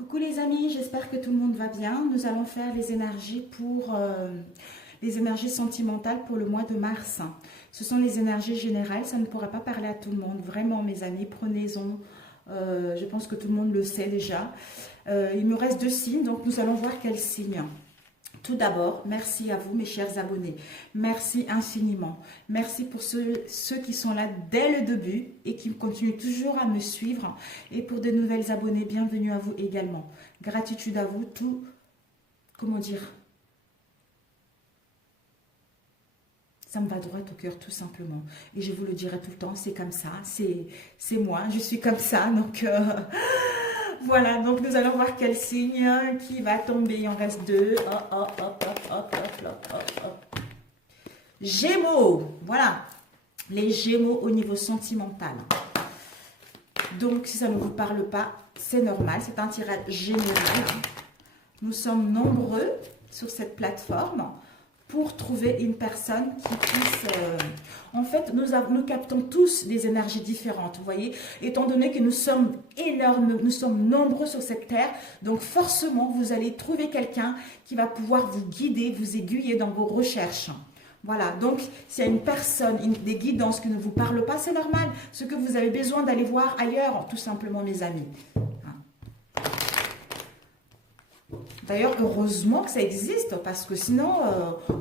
Coucou les amis, j'espère que tout le monde va bien. Nous allons faire les énergies pour les énergies sentimentales pour le mois de mars. Ce sont les énergies générales, ça ne pourra pas parler à tout le monde. Vraiment mes amis, prenez-en. Je pense que tout le monde le sait déjà. Il me reste 2 signes, donc nous allons voir quel signe. Tout d'abord, merci à vous mes chers abonnés. Merci infiniment. Merci pour ceux qui sont là dès le début et qui continuent toujours à me suivre. Et pour de nouvelles abonnés, bienvenue à vous également. Gratitude à vous, tout, comment dire, ça me va droit au cœur tout simplement. Et je vous le dirai tout le temps, c'est comme ça, c'est moi, je suis comme ça. Donc voilà, donc nous allons voir quel signe qui va tomber. Il en reste 2. Hop. Gémeaux, voilà, les Gémeaux au niveau sentimental. Donc si ça ne vous parle pas, c'est normal, c'est un tirage général. Nous sommes nombreux sur cette plateforme pour trouver une personne qui puisse... En fait, nous captons tous des énergies différentes, vous voyez. Étant donné que nous sommes énormes, nous sommes nombreux sur cette terre, donc forcément, vous allez trouver quelqu'un qui va pouvoir vous guider, vous aiguiller dans vos recherches. Voilà, donc s'il y a une personne, des guidances qui ne vous parlent pas, c'est normal. Ce que vous avez besoin d'aller voir ailleurs, tout simplement, mes amis. D'ailleurs, heureusement que ça existe, parce que sinon,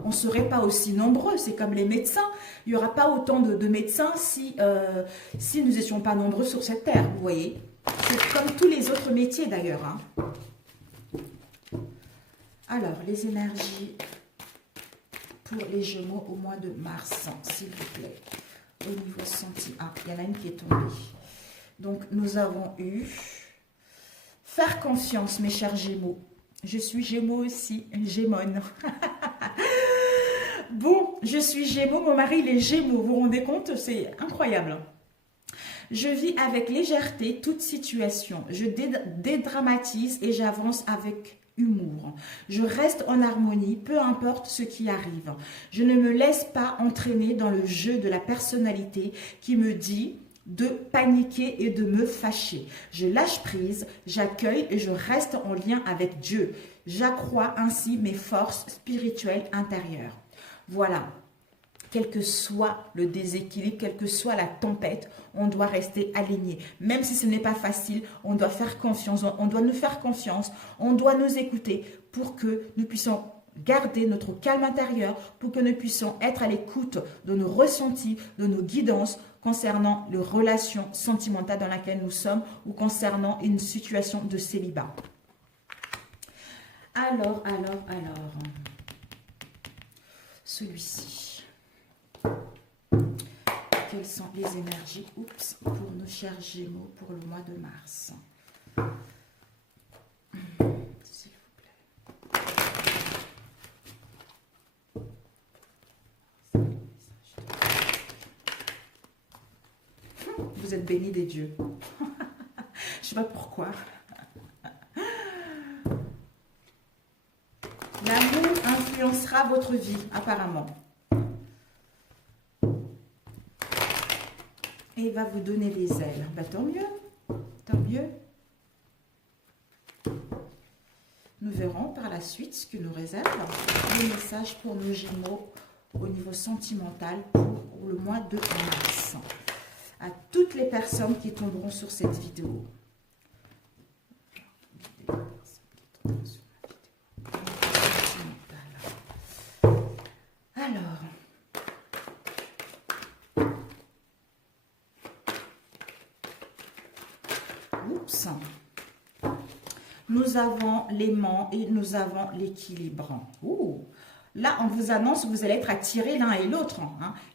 on ne serait pas aussi nombreux. C'est comme les médecins. Il n'y aura pas autant de médecins si nous n'étions pas nombreux sur cette terre, vous voyez. C'est comme tous les autres métiers, d'ailleurs. Alors, les énergies pour les Gémeaux au mois de mars, s'il vous plaît. Au niveau senti. Ah, il y en a une qui est tombée. Donc, nous avons eu... Faire confiance, mes chers Gémeaux. Je suis Gémeaux aussi, Gémone. Bon, je suis Gémeaux, mon mari il est Gémeaux. Vous vous rendez compte? C'est incroyable. Je vis avec légèreté toute situation. Je dédramatise et j'avance avec humour. Je reste en harmonie, peu importe ce qui arrive. Je ne me laisse pas entraîner dans le jeu de la personnalité qui me dit de paniquer et de me fâcher. Je lâche prise, j'accueille et je reste en lien avec Dieu. J'accrois ainsi mes forces spirituelles intérieures. Voilà. Quel que soit le déséquilibre, quelle que soit la tempête, on doit rester aligné. Même si ce n'est pas facile, on doit faire confiance, on doit nous faire confiance, on doit nous écouter pour que nous puissions garder notre calme intérieur, pour que nous puissions être à l'écoute de nos ressentis, de nos guidances concernant les relations sentimentales dans lesquelles nous sommes ou concernant une situation de célibat. Alors, celui-ci. Quelles sont les énergies, pour nos chers Gémeaux pour le mois de mars? S'il vous plaît. Vous êtes bénis des dieux. Je ne sais pas pourquoi. L'amour influencera votre vie, apparemment. Et il va vous donner les ailes. Ben, tant mieux. Tant mieux. Nous verrons par la suite ce que nous réserve le message pour nos Gémeaux au niveau sentimental pour le mois de mars. À toutes les personnes qui tomberont sur cette vidéo. Alors, nous avons l'aimant et nous avons l'équilibre. Là, on vous annonce que vous allez être attirés l'un et l'autre.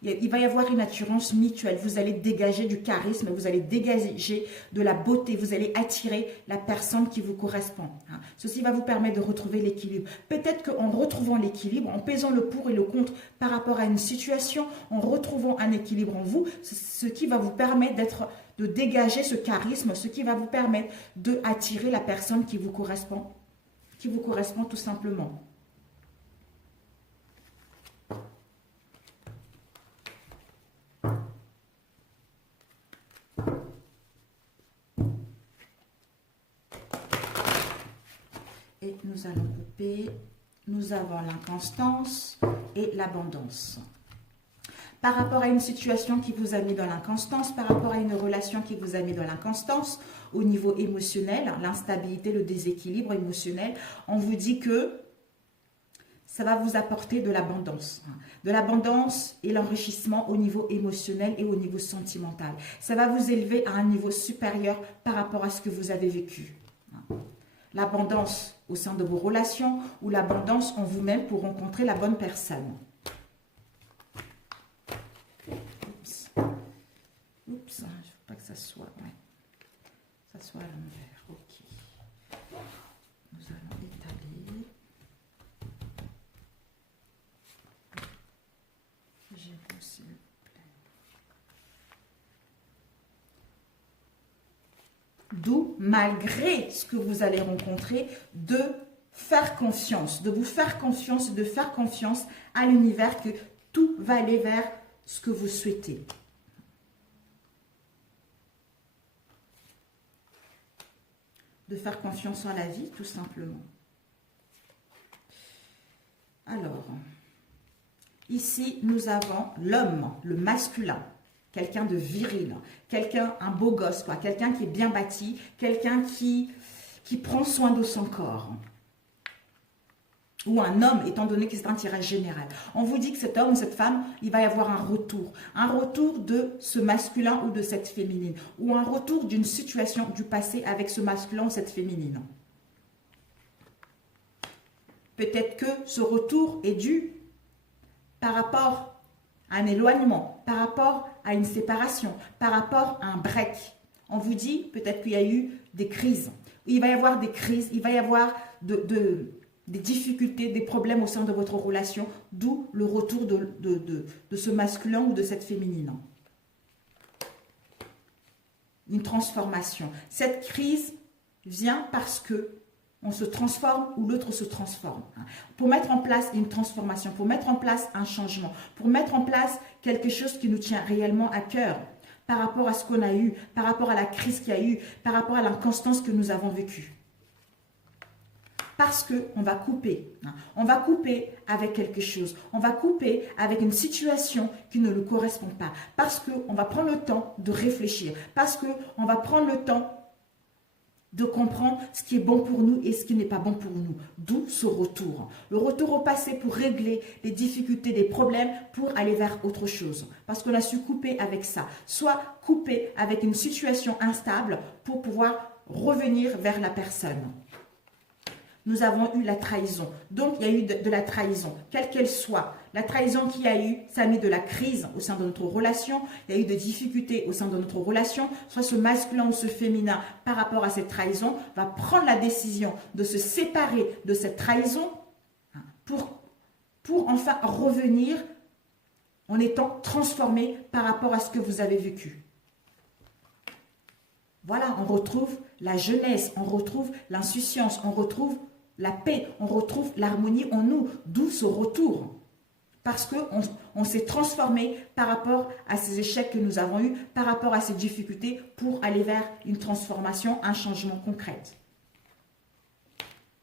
Il va y avoir une attirance mutuelle. Vous allez dégager du charisme, vous allez dégager de la beauté. Vous allez attirer la personne qui vous correspond. Ceci va vous permettre de retrouver l'équilibre. Peut-être qu'en retrouvant l'équilibre, en pesant le pour et le contre par rapport à une situation, en retrouvant un équilibre en vous, ce qui va vous permettre de dégager ce charisme, ce qui va vous permettre d'attirer la personne qui vous correspond tout simplement. Et nous allons couper. Nous avons l'inconstance et l'abondance. Par rapport à une situation qui vous a mis dans l'inconstance, par rapport à une relation qui vous a mis dans l'inconstance, au niveau émotionnel, l'instabilité, le déséquilibre émotionnel, on vous dit que ça va vous apporter de l'abondance. De l'abondance et l'enrichissement au niveau émotionnel et au niveau sentimental. Ça va vous élever à un niveau supérieur par rapport à ce que vous avez vécu. L'abondance au sein de vos relations ou l'abondance en vous-même pour rencontrer la bonne personne. Oups, il ne faut pas que ça soit, ça soit à l'envers. Ok. Nous allons étaler. Gémeaux, s'il vous plaît. D'où, malgré ce que vous allez rencontrer, de faire confiance, de vous faire confiance, de faire confiance à l'univers que tout va aller vers ce que vous souhaitez. De faire confiance en la vie, tout simplement. Alors, ici, nous avons l'homme, le masculin, quelqu'un de viril, quelqu'un, un beau gosse, quoi, quelqu'un qui est bien bâti, quelqu'un qui prend soin de son corps. Ou un homme, étant donné que c'est un tirage général. On vous dit que cet homme ou cette femme, il va y avoir un retour de ce masculin ou de cette féminine, ou un retour d'une situation du passé avec ce masculin ou cette féminine. Peut-être que ce retour est dû par rapport à un éloignement, par rapport à une séparation, par rapport à un break. On vous dit peut-être qu'il y a eu des crises. Il va y avoir des crises, il va y avoir des difficultés, des problèmes au sein de votre relation, d'où le retour de ce masculin ou de cette féminine. Une transformation. Cette crise vient parce que on se transforme ou l'autre se transforme. Pour mettre en place une transformation, pour mettre en place un changement, pour mettre en place quelque chose qui nous tient réellement à cœur par rapport à ce qu'on a eu, par rapport à la crise qu'il y a eu, par rapport à l'inconstance que nous avons vécue. Parce qu'on va couper. On va couper avec quelque chose. On va couper avec une situation qui ne nous correspond pas. Parce qu'on va prendre le temps de réfléchir. Parce qu'on va prendre le temps de comprendre ce qui est bon pour nous et ce qui n'est pas bon pour nous. D'où ce retour. Le retour au passé pour régler les difficultés, les problèmes, pour aller vers autre chose. Parce qu'on a su couper avec ça. Soit couper avec une situation instable pour pouvoir revenir vers la personne. Nous avons eu la trahison. Donc, il y a eu de la trahison, quelle qu'elle soit. La trahison qu'il y a eu, ça a mis de la crise au sein de notre relation. Il y a eu des difficultés au sein de notre relation. Soit ce masculin ou ce féminin, par rapport à cette trahison, va prendre la décision de se séparer de cette trahison pour enfin revenir en étant transformé par rapport à ce que vous avez vécu. Voilà, on retrouve la jeunesse, on retrouve l'insouciance, on retrouve la paix, on retrouve l'harmonie en nous, d'où ce retour. Parce qu'on s'est transformé par rapport à ces échecs que nous avons eus, par rapport à ces difficultés, pour aller vers une transformation, un changement concret.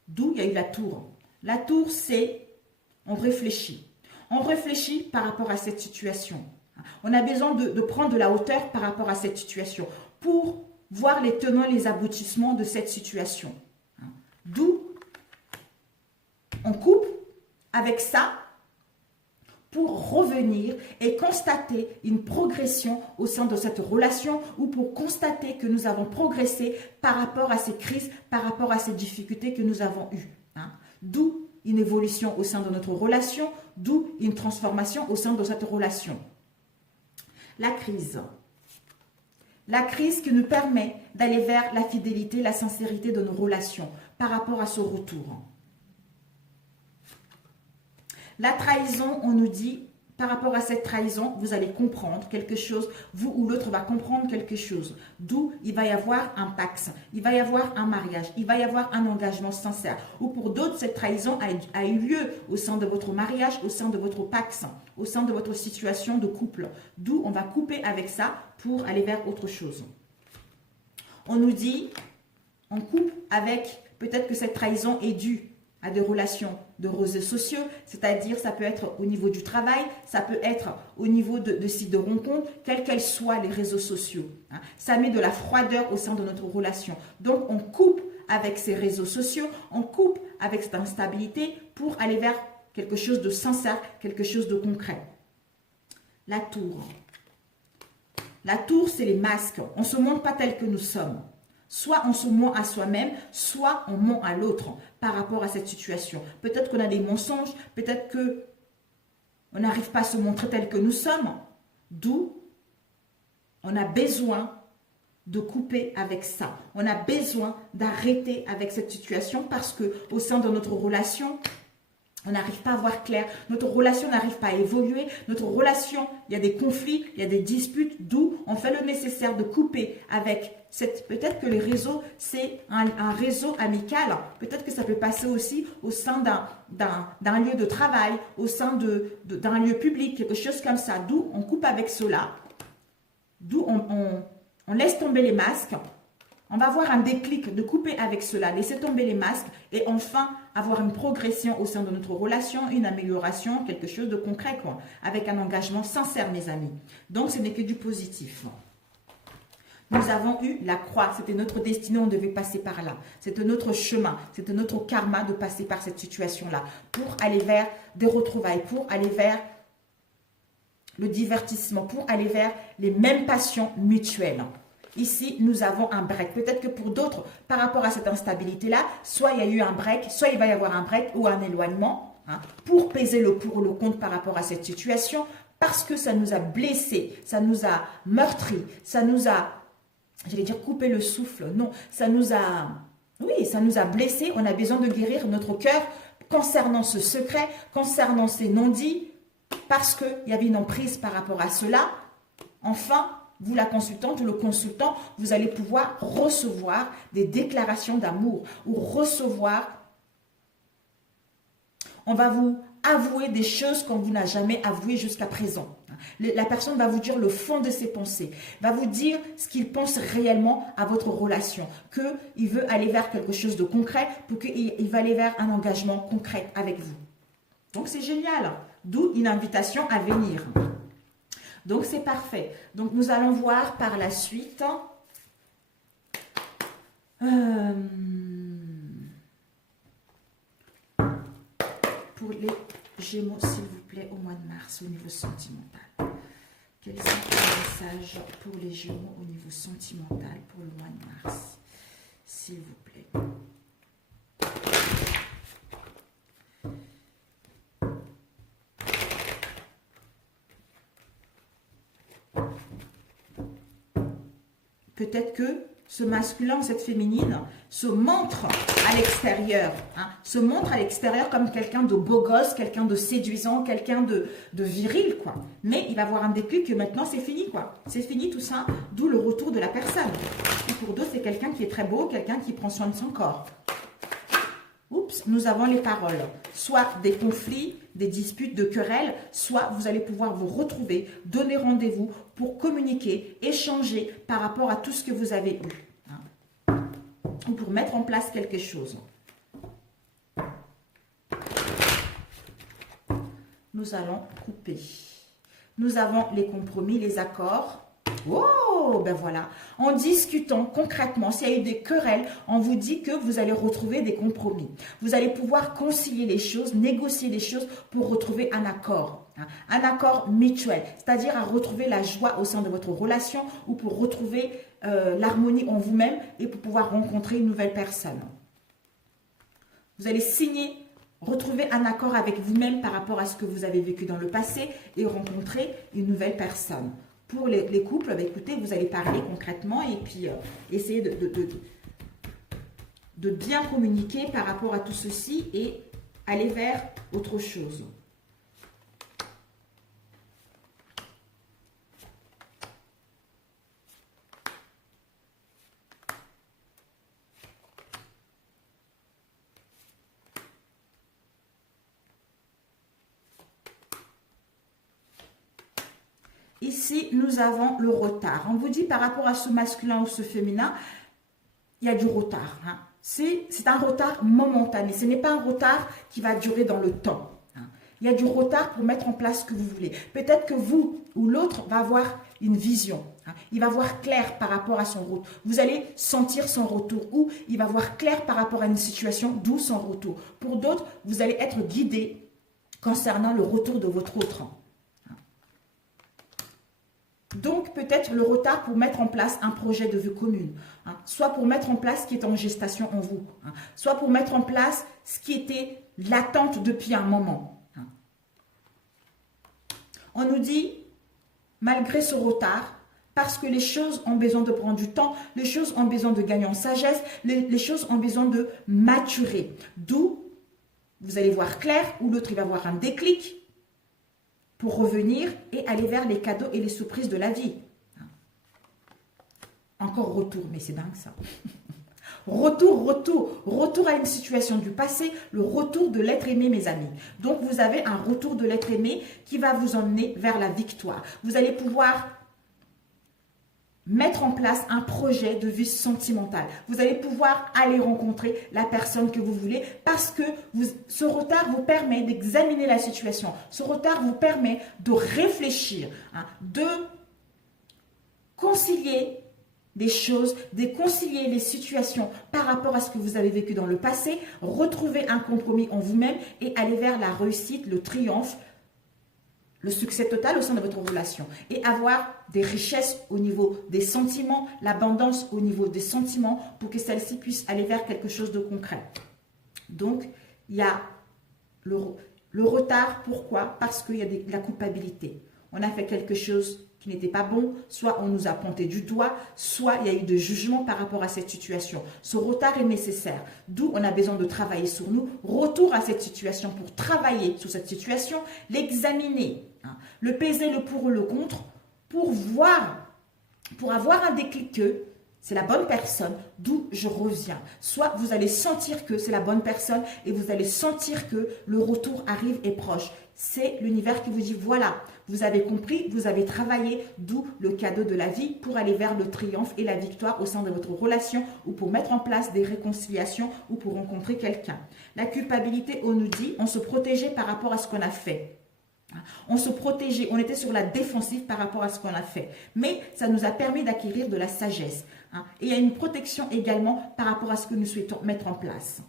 D'où il y a eu la tour. La tour, c'est, on réfléchit. On réfléchit par rapport à cette situation. On a besoin de prendre de la hauteur par rapport à cette situation, pour voir les tenants et les aboutissements de cette situation. D'où on coupe avec ça pour revenir et constater une progression au sein de cette relation ou pour constater que nous avons progressé par rapport à ces crises, par rapport à ces difficultés que nous avons eues. D'où une évolution au sein de notre relation, d'où une transformation au sein de cette relation. La crise. La crise qui nous permet d'aller vers la fidélité, la sincérité de nos relations par rapport à ce retour. La trahison, on nous dit, par rapport à cette trahison, vous allez comprendre quelque chose, vous ou l'autre va comprendre quelque chose. D'où il va y avoir un pax, il va y avoir un mariage, il va y avoir un engagement sincère. Ou pour d'autres, cette trahison a eu lieu au sein de votre mariage, au sein de votre pax, au sein de votre situation de couple. D'où on va couper avec ça pour aller vers autre chose. On nous dit, on coupe avec Peut-être que cette trahison est due à des relations de réseaux sociaux, c'est-à-dire ça peut être au niveau du travail, ça peut être au niveau de sites de rencontres, quels qu'elles soient les réseaux sociaux. Hein. Ça met de la froideur au sein de notre relation. Donc on coupe avec ces réseaux sociaux, on coupe avec cette instabilité pour aller vers quelque chose de sincère, quelque chose de concret. La tour. La tour, c'est les masques. On ne se montre pas tel que nous sommes. Soit on se ment à soi-même, soit on ment à l'autre par rapport à cette situation. Peut-être qu'on a des mensonges, peut-être qu'on n'arrive pas à se montrer tel que nous sommes. D'où on a besoin de couper avec ça. On a besoin d'arrêter avec cette situation parce que au sein de notre relation, on n'arrive pas à voir clair, notre relation n'arrive pas à évoluer, notre relation, il y a des conflits, il y a des disputes, d'où on fait le nécessaire de couper avec cette... Peut-être que les réseaux, c'est un réseau amical, peut-être que ça peut passer aussi au sein d'un lieu de travail, au sein d'un lieu public, quelque chose comme ça, d'où on coupe avec cela, d'où on laisse tomber les masques. On va avoir un déclic de couper avec cela, laisser tomber les masques et enfin avoir une progression au sein de notre relation, une amélioration, quelque chose de concret, quoi, avec un engagement sincère, mes amis. Donc, ce n'est que du positif. Nous avons eu la croix, c'était notre destinée, on devait passer par là. C'était notre chemin, c'était notre karma de passer par cette situation-là pour aller vers des retrouvailles, pour aller vers le divertissement, pour aller vers les mêmes passions mutuelles. Ici, nous avons un break. Peut-être que pour d'autres, par rapport à cette instabilité-là, soit il y a eu un break, soit il va y avoir un break ou un éloignement, hein, pour peser le pour ou le contre par rapport à cette situation, parce que ça nous a blessés, ça nous a meurtris, ça nous a, j'allais dire coupé le souffle, non, ça nous a, oui, ça nous a blessés. On a besoin de guérir notre cœur concernant ce secret, concernant ces non-dits, parce qu'il y avait une emprise par rapport à cela. Enfin, vous, la consultante ou le consultant, vous allez pouvoir recevoir des déclarations d'amour ou recevoir, on va vous avouer des choses qu'on vous n'a jamais avouées jusqu'à présent. La personne va vous dire le fond de ses pensées, va vous dire ce qu'il pense réellement à votre relation, qu'il veut aller vers quelque chose de concret, pour qu'il va aller vers un engagement concret avec vous. Donc c'est génial, d'où une invitation à venir. Donc, c'est parfait. Donc, nous allons voir par la suite. Pour les Gémeaux, s'il vous plaît, au mois de mars, au niveau sentimental. Quels sont les messages pour les Gémeaux au niveau sentimental pour le mois de mars, s'il vous plaît. Peut-être que ce masculin ou cette féminine se montre à l'extérieur, hein, se montre à l'extérieur comme quelqu'un de beau gosse, quelqu'un de séduisant, quelqu'un de viril, quoi. Mais il va avoir un déclic que maintenant c'est fini, quoi. C'est fini tout ça, d'où le retour de la personne. Et pour d'autres, c'est quelqu'un qui est très beau, quelqu'un qui prend soin de son corps. Oups, nous avons les paroles. Soit des conflits, des disputes, de querelles, soit vous allez pouvoir vous retrouver, donner rendez-vous pour communiquer, échanger par rapport à tout ce que vous avez eu. Hein, ou pour mettre en place quelque chose. Nous allons couper. Nous avons les compromis, les accords. Oh, ben voilà. En discutant concrètement, s'il y a eu des querelles, on vous dit que vous allez retrouver des compromis. Vous allez pouvoir concilier les choses, négocier les choses pour retrouver un accord. Hein, un accord mutuel, c'est-à-dire à retrouver la joie au sein de votre relation ou pour retrouver l'harmonie en vous-même et pour pouvoir rencontrer une nouvelle personne. Vous allez signer, retrouver un accord avec vous-même par rapport à ce que vous avez vécu dans le passé et rencontrer une nouvelle personne. Pour les couples, bah, écoutez, vous allez parler concrètement et puis essayer de bien communiquer par rapport à tout ceci et aller vers autre chose. Ici, nous avons le retard. On vous dit par rapport à ce masculin ou ce féminin, il y a du retard. Hein. c'est un retard momentané. Ce n'est pas un retard qui va durer dans le temps. Il y a du retard pour mettre en place ce que vous voulez. Peut-être que vous ou l'autre va avoir une vision. Il va voir clair par rapport à son retour. Vous allez sentir son retour ou il va voir clair par rapport à une situation, d'où son retour. Pour d'autres, vous allez être guidé concernant le retour de votre autre. Donc, peut-être le retard pour mettre en place un projet de vie commune, soit pour mettre en place ce qui est en gestation en vous, soit pour mettre en place ce qui était l'attente depuis un moment. On nous dit, malgré ce retard, parce que les choses ont besoin de prendre du temps, les choses ont besoin de gagner en sagesse, les choses ont besoin de maturer. D'où, vous allez voir clair, ou l'autre il va avoir un déclic pour revenir et aller vers les cadeaux et les surprises de la vie. Encore retour, mais c'est dingue ça. Retour à une situation du passé, le retour de l'être aimé, mes amis. Donc, vous avez un retour de l'être aimé qui va vous emmener vers la victoire. Vous allez pouvoir mettre en place un projet de vie sentimentale. Vous allez pouvoir aller rencontrer la personne que vous voulez parce que ce retard vous permet d'examiner la situation. Ce retard vous permet de réfléchir, de concilier des choses, de concilier les situations par rapport à ce que vous avez vécu dans le passé, retrouver un compromis en vous-même et aller vers la réussite, le triomphe, le succès total au sein de votre relation et avoir des richesses au niveau des sentiments, l'abondance au niveau des sentiments pour que celle-ci puisse aller vers quelque chose de concret. Donc, il y a le retard. Pourquoi? Parce qu'il y a de la culpabilité. On a fait quelque chose qui n'était pas bon, soit on nous a pointé du doigt, soit il y a eu de jugement par rapport à cette situation. Ce retard est nécessaire, d'où on a besoin de travailler sur nous. Retour à cette situation pour travailler sur cette situation, l'examiner, le peser, le pour ou le contre, pour voir, pour avoir un déclic que c'est la bonne personne, d'où je reviens. Soit vous allez sentir que c'est la bonne personne et vous allez sentir que le retour arrive et proche. C'est l'univers qui vous dit, voilà, vous avez compris, vous avez travaillé, d'où le cadeau de la vie pour aller vers le triomphe et la victoire au sein de votre relation ou pour mettre en place des réconciliations ou pour rencontrer quelqu'un. La culpabilité, on nous dit, on se protégeait par rapport à ce qu'on a fait. On se protégeait, on était sur la défensive par rapport à ce qu'on a fait. Mais ça nous a permis d'acquérir de la sagesse. Et il y a une protection également par rapport à ce que nous souhaitons mettre en place.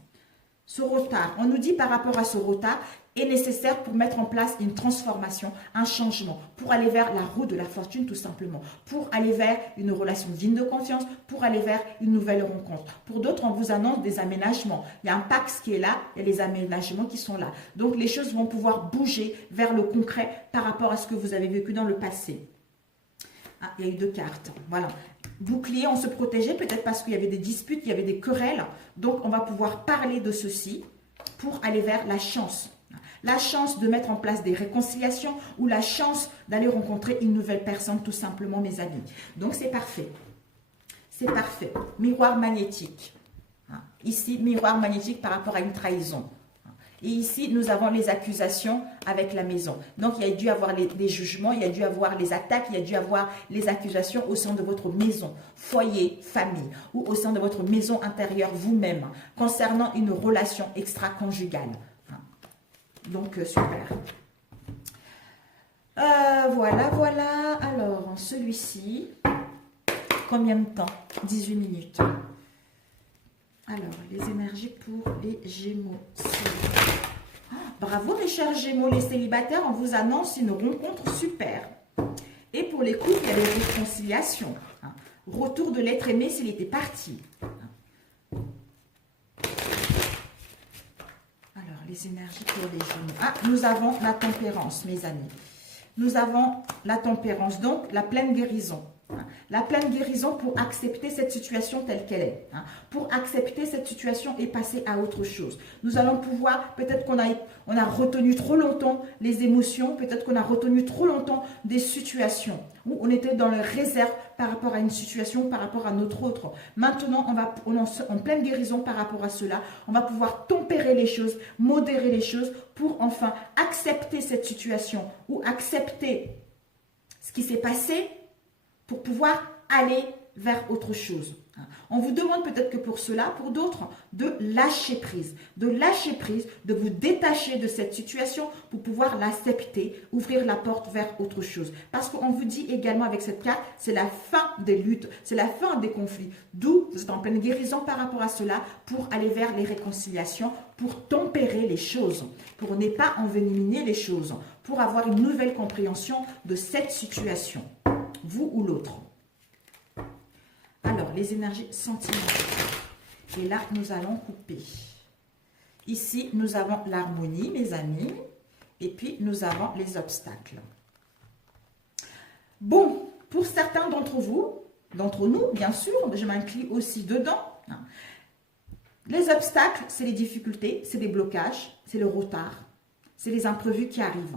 Ce retard, on nous dit par rapport à ce retard, est nécessaire pour mettre en place une transformation, un changement, pour aller vers la roue de la fortune tout simplement, pour aller vers une relation digne de confiance, pour aller vers une nouvelle rencontre. Pour d'autres, on vous annonce des aménagements. Il y a un Pax qui est là, il y a les aménagements qui sont là. Donc, les choses vont pouvoir bouger vers le concret par rapport à ce que vous avez vécu dans le passé. Il y a eu 2 cartes, voilà. Bouclier, on se protégeait peut-être parce qu'il y avait des disputes, il y avait des querelles. Donc, on va pouvoir parler de ceci pour aller vers la chance. La chance de mettre en place des réconciliations ou la chance d'aller rencontrer une nouvelle personne tout simplement, mes amis. Donc, c'est parfait. C'est parfait. Miroir magnétique. Ici, miroir magnétique par rapport à une trahison. Et ici, nous avons les accusations avec la maison. Donc, il y a dû avoir des jugements, il y a dû avoir les attaques, il y a dû avoir les accusations au sein de votre maison, foyer, famille, ou au sein de votre maison intérieure vous-même, concernant une relation extra-conjugale. Donc, super. Voilà. Alors, celui-ci, combien de temps? 18 minutes. Alors, les énergies pour les Gémeaux. Bravo mes chers Gémeaux, les célibataires, on vous annonce une rencontre super. Et pour les couples, il y a les réconciliations. Retour de l'être aimé s'il était parti. Alors, les énergies pour les Gémeaux. Nous avons la tempérance, mes amis. Nous avons la tempérance, donc la pleine guérison. La pleine guérison pour accepter cette situation telle qu'elle est. Pour accepter cette situation et passer à autre chose. Nous allons pouvoir, peut-être qu'on a retenu trop longtemps les émotions, peut-être qu'on a retenu trop longtemps des situations où on était dans la réserve par rapport à une situation, par rapport à notre autre. Maintenant, on est en pleine guérison par rapport à cela. On va pouvoir tempérer les choses, modérer les choses pour enfin accepter cette situation ou accepter ce qui s'est passé pour pouvoir aller vers autre chose. On vous demande peut-être que pour cela, pour d'autres, de lâcher prise, de vous détacher de cette situation pour pouvoir l'accepter, ouvrir la porte vers autre chose. Parce qu'on vous dit également avec cette carte, c'est la fin des luttes, c'est la fin des conflits. D'où vous êtes en pleine guérison par rapport à cela pour aller vers les réconciliations, pour tempérer les choses, pour ne pas envenimer les choses, pour avoir une nouvelle compréhension de cette situation, vous ou l'autre. Alors, les énergies sentimentales. Et là, nous allons couper. Ici, nous avons l'harmonie, mes amis. Et puis, nous avons les obstacles. Bon, pour certains d'entre vous, d'entre nous, bien sûr, je m'inclus aussi dedans. Les obstacles, c'est les difficultés, c'est les blocages, c'est le retard, c'est les imprévus qui arrivent.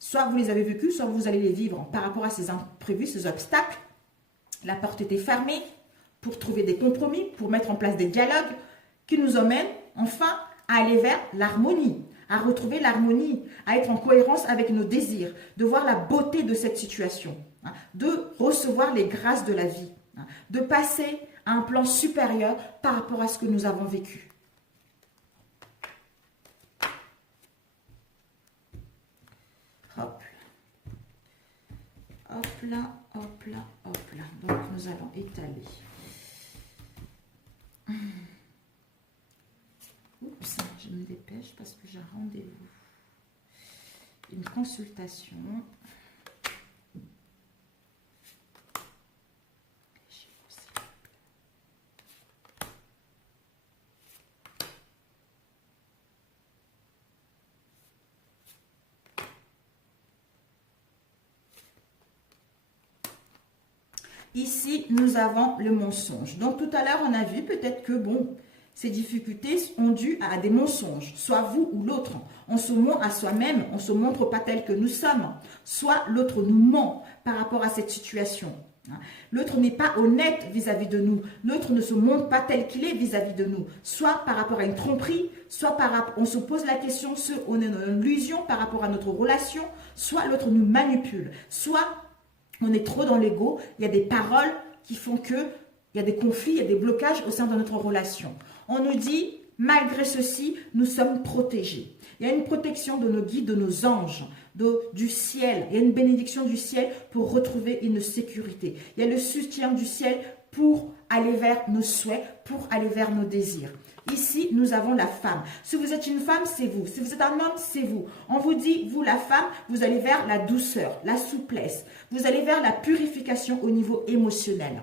Soit vous les avez vécus, soit vous allez les vivre. Par rapport à ces imprévus, ces obstacles, la porte était fermée pour trouver des compromis, pour mettre en place des dialogues qui nous emmènent enfin à aller vers l'harmonie, à retrouver l'harmonie, à être en cohérence avec nos désirs, de voir la beauté de cette situation, de recevoir les grâces de la vie, de passer à un plan supérieur par rapport à ce que nous avons vécu. Hop. Hop là, hop là, hop là. Donc, nous allons étaler. Oups, je me dépêche parce que j'ai un rendez-vous. Une consultation. Ici, nous avons le mensonge. Donc, tout à l'heure, on a vu peut-être que, bon, ces difficultés ont dû à des mensonges. Soit vous ou l'autre. On se ment à soi-même, on ne se montre pas tel que nous sommes. Soit l'autre nous ment par rapport à cette situation. L'autre n'est pas honnête vis-à-vis de nous. L'autre ne se montre pas tel qu'il est vis-à-vis de nous. Soit par rapport à une tromperie, soit par rapport, on se pose la question, on est dans une illusion par rapport à notre relation, soit l'autre nous manipule, soit on est trop dans l'ego, il y a des paroles qui font que il y a des conflits, il y a des blocages au sein de notre relation. On nous dit, malgré ceci, nous sommes protégés. Il y a une protection de nos guides, de nos anges, du ciel. Il y a une bénédiction du ciel pour retrouver une sécurité. Il y a le soutien du ciel pour aller vers nos souhaits, pour aller vers nos désirs. Ici, nous avons la femme. Si vous êtes une femme, c'est vous. Si vous êtes un homme, c'est vous. On vous dit, vous la femme, vous allez vers la douceur, la souplesse. Vous allez vers la purification au niveau émotionnel.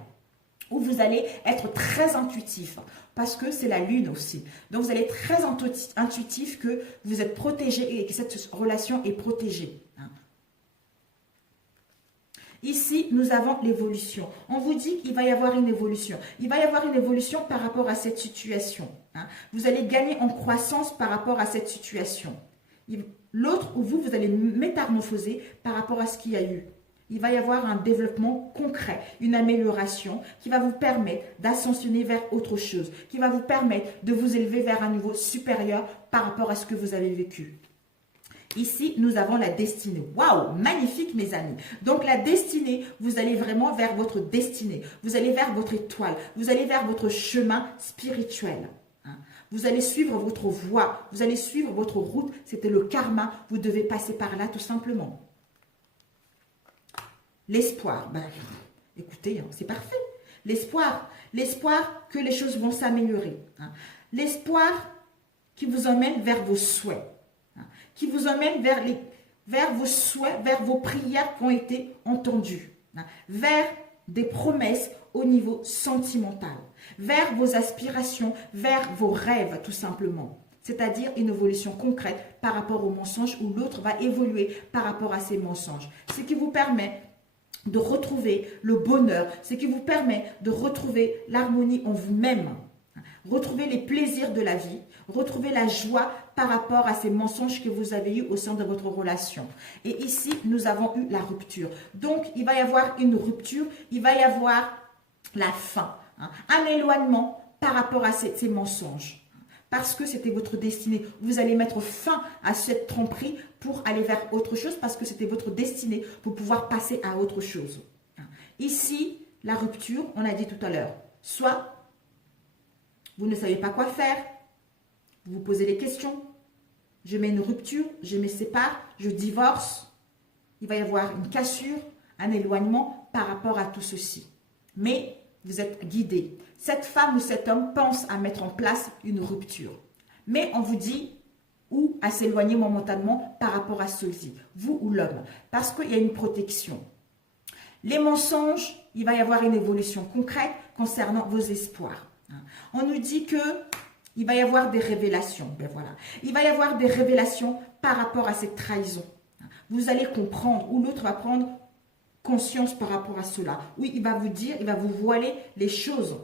Où vous allez être très intuitif. Parce que c'est la lune aussi. Donc, vous allez être très intuitif que vous êtes protégé et que cette relation est protégée. Ici, nous avons l'évolution. On vous dit qu'il va y avoir une évolution. Il va y avoir une évolution par rapport à cette situation. Vous allez gagner en croissance par rapport à cette situation. L'autre ou vous allez métamorphoser par rapport à ce qu'il y a eu. Il va y avoir un développement concret, une amélioration qui va vous permettre d'ascensionner vers autre chose, qui va vous permettre de vous élever vers un niveau supérieur par rapport à ce que vous avez vécu. Ici, nous avons la destinée. Waouh, magnifique mes amis. Donc la destinée, vous allez vraiment vers votre destinée. Vous allez vers votre étoile. Vous allez vers votre chemin spirituel. Vous allez suivre votre voie. Vous allez suivre votre route. C'était le karma. Vous devez passer par là tout simplement. L'espoir. Ben, écoutez, c'est parfait. L'espoir. L'espoir que les choses vont s'améliorer. L'espoir qui vous emmène vers vos souhaits. Qui vous emmène vers vos souhaits, vers vos prières qui ont été entendues, vers des promesses au niveau sentimental, vers vos aspirations, vers vos rêves tout simplement. C'est-à-dire une évolution concrète par rapport aux mensonges où l'autre va évoluer par rapport à ces mensonges. Ce qui vous permet de retrouver le bonheur, ce qui vous permet de retrouver l'harmonie en vous-même, retrouver les plaisirs de la vie, retrouver la joie par rapport à ces mensonges que vous avez eus au sein de votre relation. Et ici, nous avons eu la rupture. Donc, il va y avoir une rupture, il va y avoir la fin, un éloignement par rapport à ces mensonges. Parce que c'était votre destinée. Vous allez mettre fin à cette tromperie pour aller vers autre chose parce que c'était votre destinée pour pouvoir passer à autre chose. Ici, la rupture, on a dit tout à l'heure. Soit vous ne savez pas quoi faire, vous vous posez des questions, je mets une rupture, je me sépare, je divorce. Il va y avoir une cassure, un éloignement par rapport à tout ceci. Mais vous êtes guidé. Cette femme ou cet homme pense à mettre en place une rupture. Mais on vous dit ou à s'éloigner momentanément par rapport à ceci, vous ou l'homme, parce qu'il y a une protection. Les mensonges, il va y avoir une évolution concrète concernant vos espoirs. On nous dit que il va y avoir des révélations. Ben voilà. Il va y avoir des révélations par rapport à cette trahison. Vous allez comprendre, ou l'autre va prendre conscience par rapport à cela. Oui, il va vous dire, il va vous voiler les choses,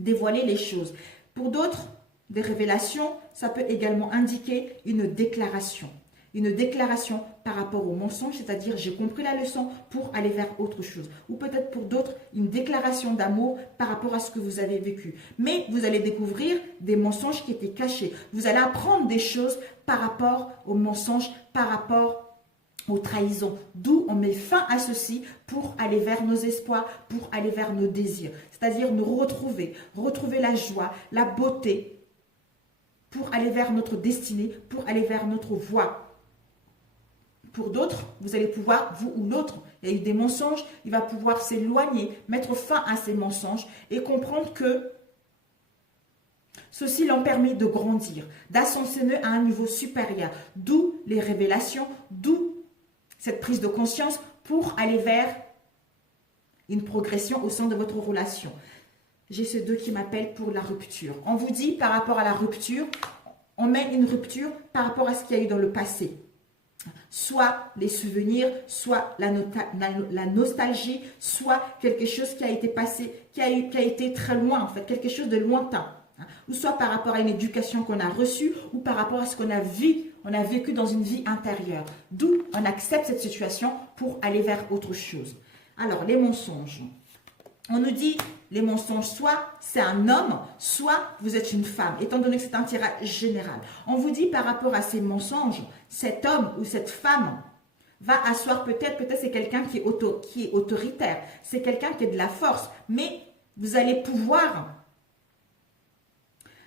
dévoiler les choses. Pour d'autres, des révélations, ça peut également indiquer une déclaration. Une déclaration par rapport au mensonge, c'est-à-dire j'ai compris la leçon pour aller vers autre chose. Ou peut-être pour d'autres, une déclaration d'amour par rapport à ce que vous avez vécu. Mais vous allez découvrir des mensonges qui étaient cachés. Vous allez apprendre des choses par rapport aux mensonges, par rapport aux trahisons. D'où on met fin à ceci pour aller vers nos espoirs, pour aller vers nos désirs. C'est-à-dire nous retrouver la joie, la beauté, pour aller vers notre destinée, pour aller vers notre voie. Pour d'autres, vous allez pouvoir, vous ou l'autre, il y a eu des mensonges, il va pouvoir s'éloigner, mettre fin à ces mensonges et comprendre que ceci l'ont permis de grandir, d'ascensionner à un niveau supérieur. D'où les révélations, d'où cette prise de conscience pour aller vers une progression au sein de votre relation. J'ai ces deux qui m'appellent pour la rupture. On vous dit par rapport à la rupture, on met une rupture par rapport à ce qu'il y a eu dans le passé. Soit les souvenirs, soit la nostalgie, soit quelque chose qui a été passé, qui a été très loin, en fait, quelque chose de lointain. Ou soit par rapport à une éducation qu'on a reçue, ou par rapport à ce qu'on a vécu dans une vie intérieure. D'où on accepte cette situation pour aller vers autre chose. Alors, les mensonges. On nous dit, les mensonges, soit c'est un homme, soit vous êtes une femme, étant donné que c'est un tirage général. On vous dit par rapport à ces mensonges, cet homme ou cette femme va asseoir peut-être c'est quelqu'un qui est autoritaire, c'est quelqu'un qui a de la force, mais vous allez pouvoir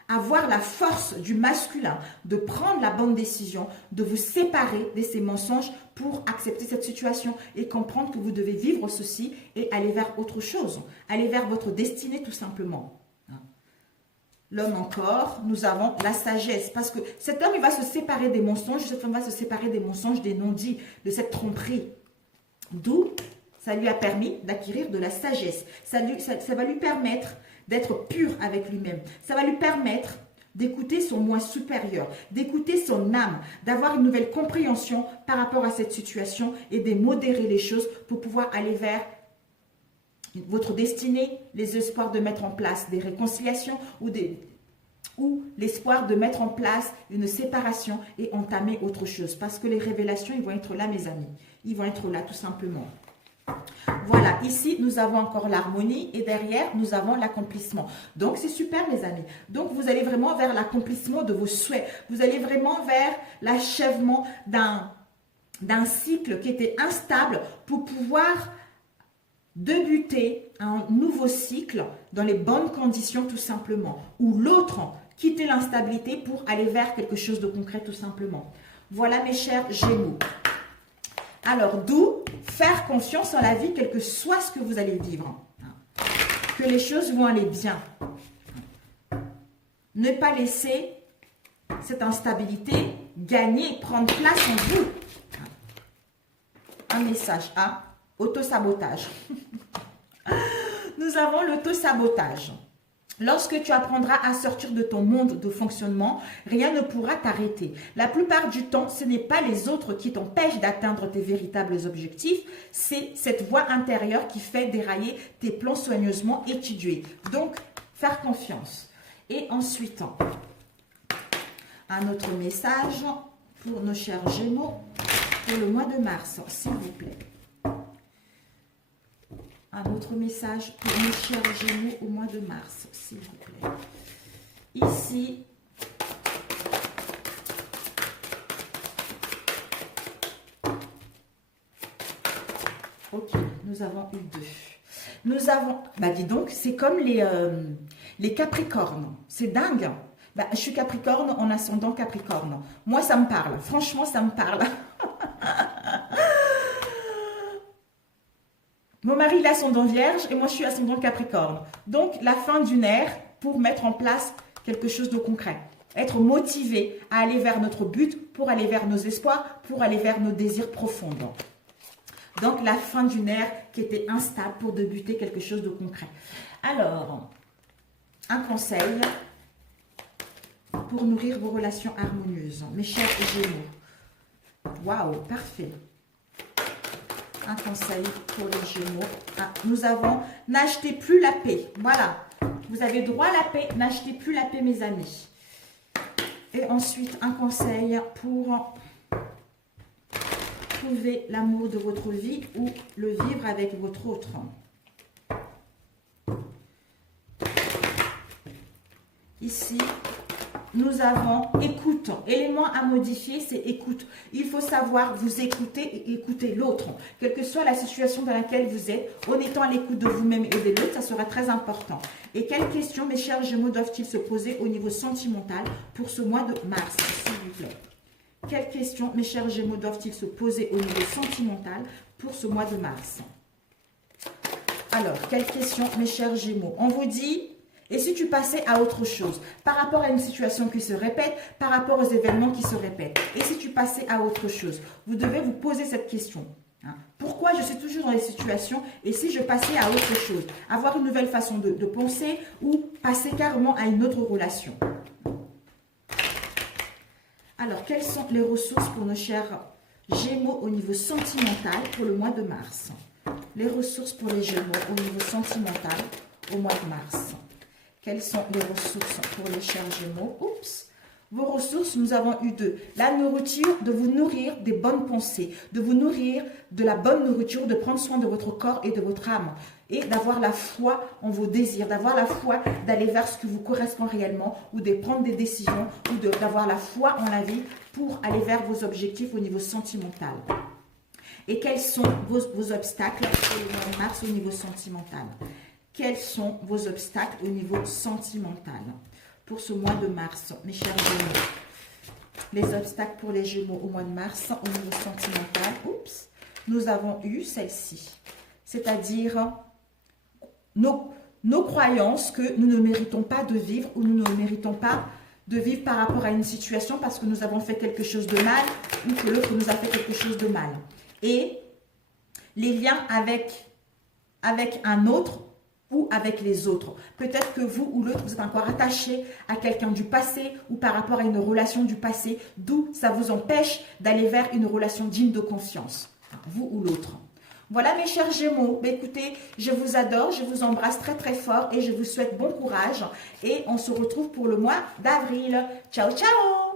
avoir la force du masculin, de prendre la bonne décision, de vous séparer de ces mensonges pour accepter cette situation et comprendre que vous devez vivre ceci et aller vers autre chose, aller vers votre destinée tout simplement. L'homme encore, nous avons la sagesse parce que cet homme il va se séparer des mensonges, cette femme va se séparer des mensonges, des non-dits, de cette tromperie. D'où ça lui a permis d'acquérir de la sagesse. Ça va lui permettre d'être pur avec lui-même. Ça va lui permettre d'écouter son moi supérieur, d'écouter son âme, d'avoir une nouvelle compréhension par rapport à cette situation et de modérer les choses pour pouvoir aller vers votre destinée, les espoirs de mettre en place des réconciliations ou l'espoir de mettre en place une séparation et entamer autre chose. Parce que les révélations, ils vont être là, mes amis. Ils vont être là, tout simplement. Voilà, ici, nous avons encore l'harmonie et derrière, nous avons l'accomplissement. Donc, c'est super, mes amis. Donc, vous allez vraiment vers l'accomplissement de vos souhaits. Vous allez vraiment vers l'achèvement d'un cycle qui était instable pour pouvoir débuter un nouveau cycle dans les bonnes conditions, tout simplement. Ou l'autre, quitter l'instabilité pour aller vers quelque chose de concret, tout simplement. Voilà, mes chers Gémeaux. Alors, d'où faire confiance en la vie, quel que soit ce que vous allez vivre. Que les choses vont aller bien. Ne pas laisser cette instabilité gagner, prendre place en vous. Un message A, autosabotage. Nous avons l'autosabotage. Lorsque tu apprendras à sortir de ton monde de fonctionnement, rien ne pourra t'arrêter. La plupart du temps, ce n'est pas les autres qui t'empêchent d'atteindre tes véritables objectifs, c'est cette voix intérieure qui fait dérailler tes plans soigneusement étudiés. Donc, faire confiance. Et ensuite, un autre message pour nos chers Gémeaux pour le mois de mars, s'il vous plaît. Un autre message pour nos chers Gémeaux au mois de mars, s'il vous plaît. Ici, ok, nous avons eu 2. Nous avons, bah dis donc, c'est comme les Capricornes. C'est dingue. Bah, je suis Capricorne en ascendant Capricorne. Moi, ça me parle. Franchement, ça me parle. Mon mari, il est ascendant Vierge et moi, je suis ascendant Capricorne. Donc, la fin d'une ère pour mettre en place quelque chose de concret. Être motivé à aller vers notre but, pour aller vers nos espoirs, pour aller vers nos désirs profonds. Donc, la fin d'une ère qui était instable pour débuter quelque chose de concret. Alors, un conseil pour nourrir vos relations harmonieuses. Mes chers Gémeaux. Waouh, parfait. Un conseil pour les Gémeaux. Ah, nous avons « N'achetez plus la paix ». Voilà. Vous avez droit à la paix. N'achetez plus la paix, mes amis. Et ensuite, un conseil pour trouver l'amour de votre vie ou le vivre avec votre autre. Ici, nous avons écoute. Élément à modifier, c'est écoute. Il faut savoir vous écouter et écouter l'autre. Quelle que soit la situation dans laquelle vous êtes, en étant à l'écoute de vous-même et de l'autre, ça sera très important. Et quelles questions, mes chers Gémeaux, doivent-ils se poser au niveau sentimental pour ce mois de mars, s'il vous plaît? Quelles questions, mes chers Gémeaux, doivent-ils se poser au niveau sentimental pour ce mois de mars? Alors, quelles questions, mes chers Gémeaux? On vous dit... Et si tu passais à autre chose, par rapport à une situation qui se répète, par rapport aux événements qui se répètent, et si tu passais à autre chose, vous devez vous poser cette question. Pourquoi je suis toujours dans les situations et si je passais à autre chose? Avoir une nouvelle façon de penser ou passer carrément à une autre relation. Alors, quelles sont les ressources pour nos chers Gémeaux au niveau sentimental pour le mois de mars? Les ressources pour les Gémeaux au niveau sentimental au mois de mars. Quelles sont les ressources pour les chers Gémeaux? Oups! Vos ressources, nous avons eu la nourriture, de vous nourrir des bonnes pensées, de vous nourrir de la bonne nourriture, de prendre soin de votre corps et de votre âme, et d'avoir la foi en vos désirs, d'avoir la foi d'aller vers ce qui vous correspond réellement, ou de prendre des décisions, ou d'avoir la foi en la vie pour aller vers vos objectifs au niveau sentimental. Et quels sont vos obstacles pour le mois de mars au niveau sentimental? Quels sont vos obstacles au niveau sentimental pour ce mois de mars, mes chers Gémeaux? Les obstacles pour les Gémeaux au mois de mars au niveau sentimental. Oups, nous avons eu celle-ci. C'est-à-dire nos croyances que nous ne méritons pas de vivre ou nous ne méritons pas de vivre par rapport à une situation parce que nous avons fait quelque chose de mal ou que l'autre nous a fait quelque chose de mal. Et les liens avec un autre ou avec les autres. Peut-être que vous ou l'autre, vous êtes encore attaché à quelqu'un du passé ou par rapport à une relation du passé, d'où ça vous empêche d'aller vers une relation digne de confiance, vous ou l'autre. Voilà mes chers Gémeaux, écoutez, je vous adore, je vous embrasse très très fort et je vous souhaite bon courage et on se retrouve pour le mois d'avril. Ciao ciao!